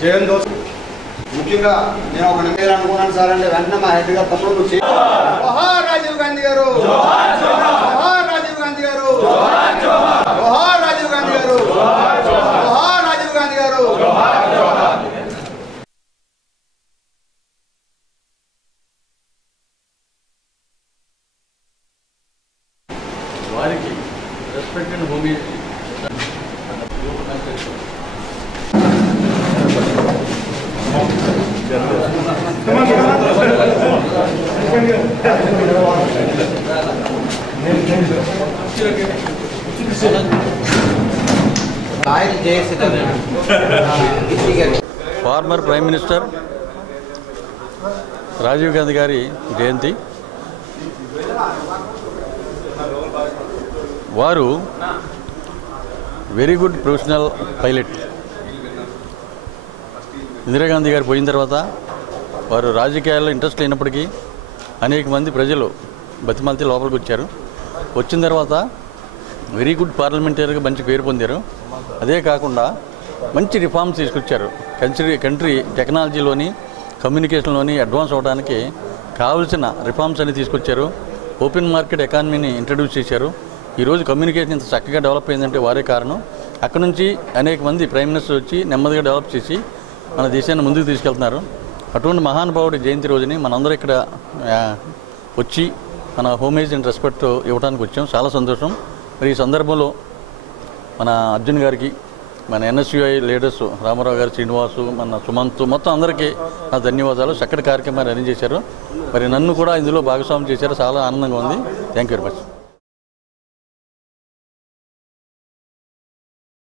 చేయని దోషం ముఖ్యంగా నేను ఒక నిమిషం అనుకున్నాను సార్ అంటే వెంటనే మా హెడ్ గారు తమ్ముడు రాజీవ్ గాంధీ గారు. జోహార్ రాజీవ్ గాంధీ గారు. జోహార్ రాజీవ్ గాంధీ గారు. జోహార్ రాజీవ్ గాంధీ గారు. వారికి రెస్పెక్టెడ్ నాయకులు చేసి former prime minister Rajiv Gandhi గారి జయంతి. వారు very good professional pilot. Indira Gandhi గారు పోయిన తర్వాత వారు రాజకీయాల్లో ఇంట్రెస్ట్ లేనప్పటికీ అనేక మంది ప్రజలు బతిమాలతి లోపలికి వచ్చారు. వచ్చిన తర్వాత వెరీ గుడ్ పార్లమెంటరీగా మంచి పేరు పొందారు. అదే కాకుండా మంచి రిఫార్మ్స్ తీసుకొచ్చారు. కంట్రీ కంట్రీ టెక్నాలజీలోని కమ్యూనికేషన్లోని అడ్వాన్స్ అవ్వడానికి కావలసిన రిఫార్మ్స్ అన్ని తీసుకొచ్చారు. ఓపెన్ మార్కెట్ ఎకానమీని ఇంట్రడ్యూస్ చేశారు. ఈరోజు కమ్యూనికేషన్ ఇంత చక్కగా డెవలప్ అయిందంటే వారే కారణం. అక్కడ నుంచి అనేక మంది ప్రైమ్ మినిస్టర్ వచ్చి నెమ్మదిగా డెవలప్ చేసి మన దేశాన్ని ముందుకు తీసుకెళ్తున్నారు. అటువంటి మహానుభావుడి జయంతి రోజుని మనందరూ ఇక్కడ వచ్చి మన హోమేజ్ అండ్ రెస్పెక్ట్ ఇవ్వడానికి వచ్చాం. చాలా సంతోషం. మరి ఈ సందర్భంలో మన అర్జున్ గారికి మన ఎన్ఎస్యుఐ లీడర్స్ రామారావు గారు శ్రీనివాసు మన సుమంత్ మొత్తం అందరికీ నా ధన్యవాదాలు. చక్కటి కార్యక్రమాన్ని అరేంజ్ చేశారు. మరి నన్ను కూడా ఇందులో భాగస్వామ్యం చేశారు. చాలా ఆనందంగా ఉంది. Thank you very much